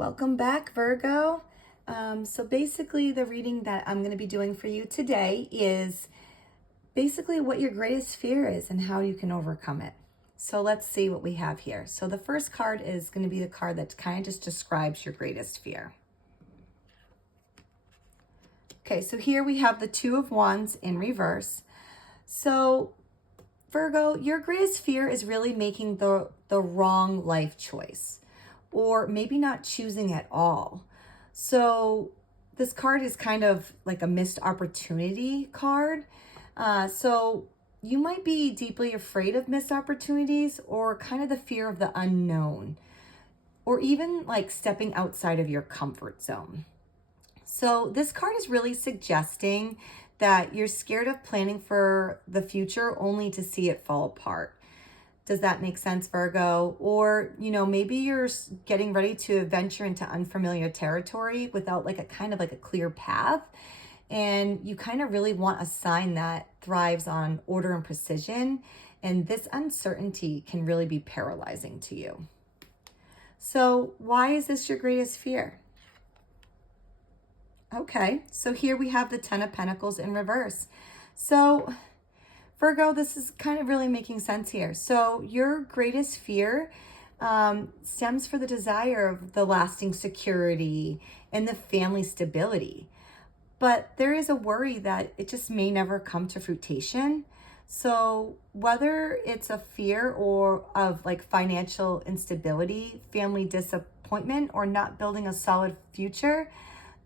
Welcome back, Virgo. So basically the reading that I'm going to be doing for you today is basically what your greatest fear is and how you can overcome it. So let's see what we have here. So the first card is going to be the card that kind of just describes your greatest fear. Okay, so here we have the Two of Wands in reverse. So Virgo, your greatest fear is really making the wrong life choice, or maybe not choosing at all. So this card is kind of like a missed opportunity card. So you might be deeply afraid of missed opportunities, or kind of the fear of the unknown, or even like stepping outside of your comfort zone. So this card is really suggesting that you're scared of planning for the future only to see it fall apart. Does that make sense, Virgo? Or, maybe you're getting ready to venture into unfamiliar territory without like a kind of like a clear path. And you kind of really want a sign that thrives on order and precision. And this uncertainty can really be paralyzing to you. So why is this your greatest fear? Okay, so here we have the Ten of Pentacles in reverse. So Virgo, this is kind of really making sense here. So your greatest fear stems for the desire of the lasting security and the family stability. But there is a worry that it just may never come to fruition. So whether it's a fear or of like financial instability, family disappointment, or not building a solid future,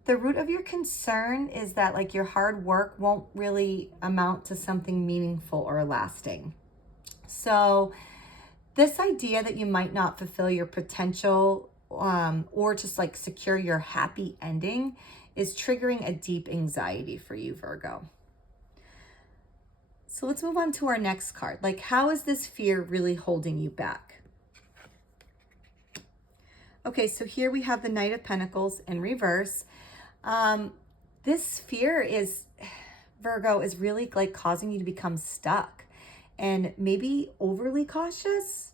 the root of your concern is that like your hard work won't really amount to something meaningful or lasting. So this idea that you might not fulfill your potential or just like secure your happy ending is triggering a deep anxiety for you, Virgo. So let's move on to our next card. Like, how is this fear really holding you back? Okay, so here we have the Knight of Pentacles in reverse. This fear is, Virgo, is really like causing you to become stuck and maybe overly cautious,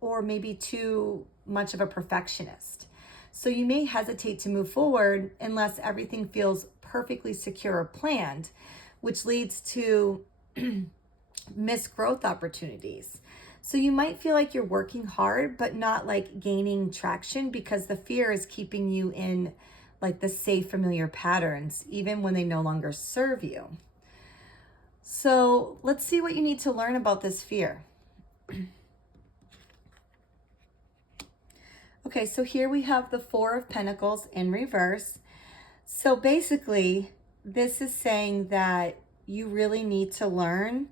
or maybe too much of a perfectionist. So you may hesitate to move forward unless everything feels perfectly secure or planned, which leads to missed growth opportunities. So you might feel like you're working hard, but not like gaining traction because the fear is keeping you in like the safe, familiar patterns, even when they no longer serve you. So let's see what you need to learn about this fear. Okay, so here we have the Four of Pentacles in reverse. So basically, this is saying that you really need to learn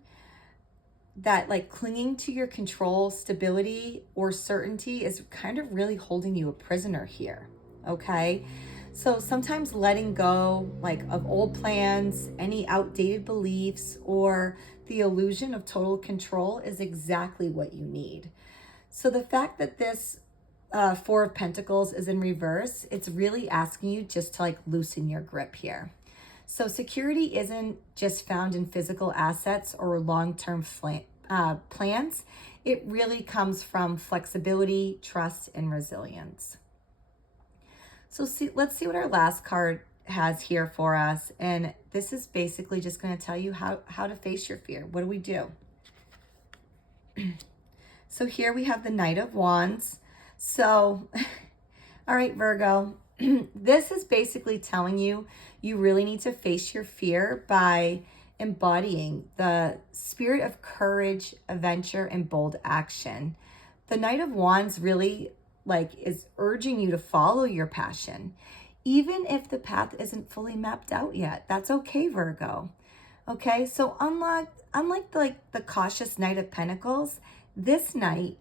that like clinging to your control, stability, or certainty is kind of really holding you a prisoner here, okay? So sometimes letting go like of old plans, any outdated beliefs, or the illusion of total control is exactly what you need. So the fact that this Four of Pentacles is in reverse, it's really asking you just to like loosen your grip here. So security isn't just found in physical assets or long-term plans. It really comes from flexibility, trust, and resilience. So let's see what our last card has here for us. And this is basically just going to tell you how to face your fear. What do we do? So here we have the Knight of Wands. So, all right, Virgo, this is basically telling you you really need to face your fear by embodying the spirit of courage, adventure, and bold action. The Knight of Wands really is urging you to follow your passion, even if the path isn't fully mapped out yet. That's okay, Virgo. Okay, so unlike the cautious Knight of Pentacles, this Knight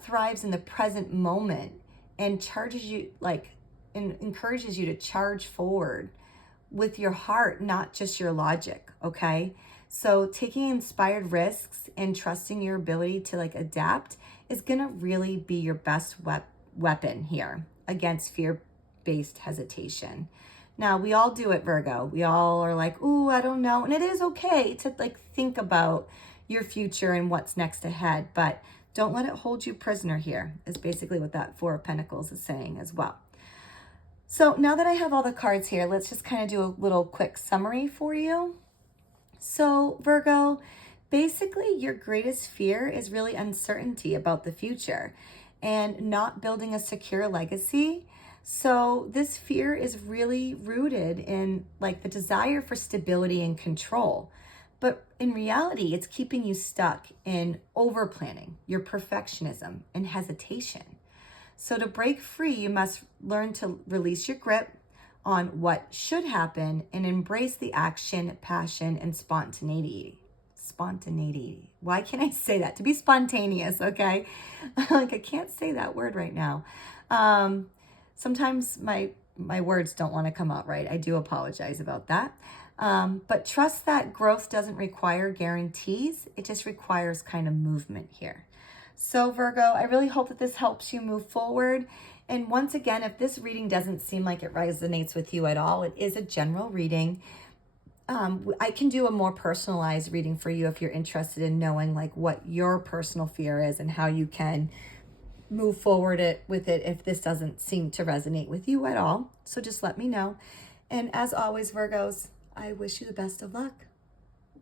thrives in the present moment and charges you and encourages you to charge forward with your heart, not just your logic. Okay, so taking inspired risks and trusting your ability to adapt is gonna really be your best weapon here against fear-based hesitation. Now, we all do it, Virgo. We all are like, ooh, I don't know. And it is okay to think about your future and what's next ahead, but don't let it hold you prisoner here, is basically what that Four of Pentacles is saying as well. So now that I have all the cards here, let's just kind of do a little quick summary for you. So Virgo, basically your greatest fear is really uncertainty about the future and not building a secure legacy. So this fear is really rooted in like the desire for stability and control. But in reality, it's keeping you stuck in over planning, your perfectionism, and hesitation. So to break free, you must learn to release your grip on what should happen and embrace the action, passion, and spontaneity. Spontaneity. Why can't I say that? To be spontaneous, okay? Like I can't say that word right now. Sometimes my words don't want to come out right. I do apologize about that. But trust that growth doesn't require guarantees. It just requires kind of movement here. So Virgo, I really hope that this helps you move forward. And once again, if this reading doesn't seem like it resonates with you at all, it is a general reading. I can do a more personalized reading for you if you're interested in knowing like what your personal fear is and how you can move forward with it if this doesn't seem to resonate with you at all. So just let me know. And as always, Virgos, I wish you the best of luck.